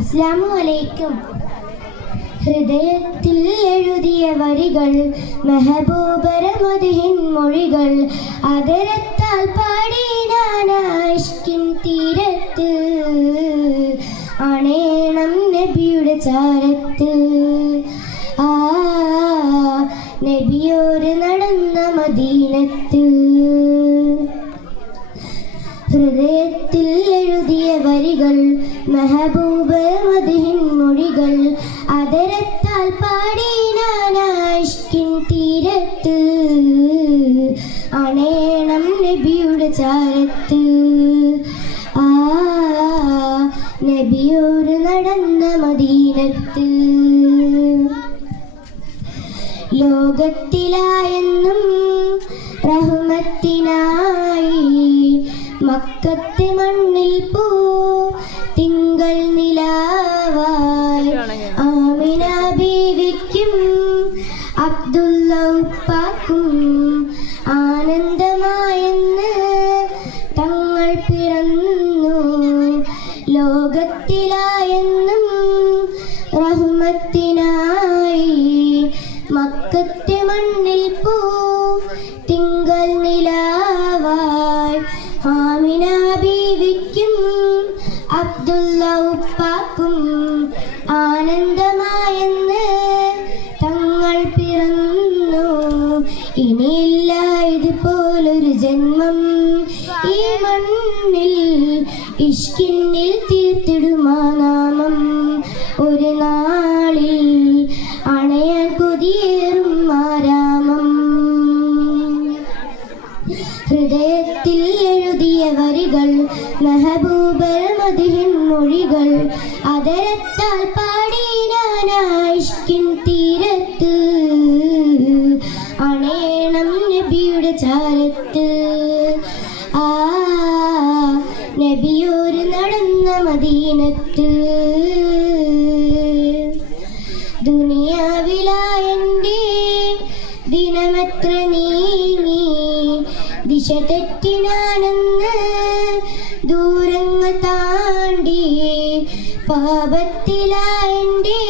അസ്സലാമു അലൈക്കും. ഹൃദയത്തിൽ എഴുതിയ വരികൾ, മെഹബൂബര മദ്ഹിൻ മൊഴികൾ, അതരത്താൽ പാടി നാനാഷ്കിൻ തീരത്ത് അണേണം നബിയുടെ ചാരത്ത്. ആ നബിയോര് നടന്ന മദീനത്ത്. ഹൃദയത്തിൽ എഴുതിയ വരികൾ, മെഹബൂബ് മദ്ഹിൻ മൊഴികൾ, അതരത്താൽ പാടി നാനാഷ്കിൻ തീരത്ത് അണേണം നബിയുടെ ചാരത്ത്. ആ നബിയോര് നടന്ന മദീനത്ത്. ലോകത്തിലായെന്നും റഹ്മത്തിനായി മക്കത്തെ മണ്ണിൽ പൂ തിങ്കൾ നിലാവായി. ആമിന ബീവിക്കും അബ്ദുള്ള ഉപ്പാക്കും ആനന്ദമായെന്ന് തങ്ങൾ പിറന്നു. ലോകത്തിലായെന്നും റഹ്മത്തിനായി മക്കത്തെ മണ്ണിൽ പൂ തിങ്കൾ നിലാവായി. ആമിന ബീവിക്കും അബ്ദുള്ള ഉപ്പാക്കും ആനന്ദമായെന്ന് തങ്ങൾ പിറന്നു. ഇനിയില്ല ഇതുപോലൊരു ജന്മം ഈ മണ്ണിൽ, ഇഷ്കിന്നിൽ തീർത്തിടുമാ നാമം. ഒരു നാളിൽ അണയാൻ കൊതിയേറും ആരാമം. ഹൃദയത്തിൽ എഴുതിയ വരികൾ, മെഹബൂബർ മദ്ഹിൻ മൊഴികൾ, അതരത്താൽ പാടി നാനാഷ്കിൻ തീരത്ത് അണേണം നബിയുടെ ചാരത്ത്. ആ നബിയോര് നടന്ന മദീനത്ത്. ദുനിയാവിലായെൻ്റെ ദിനമെത്ര നീങ്ങി, ദിശ തെറ്റിനാനെന്ന് ദൂരങ്ങൾ താണ്ടി. പാപത്തിലായെൻ്റെ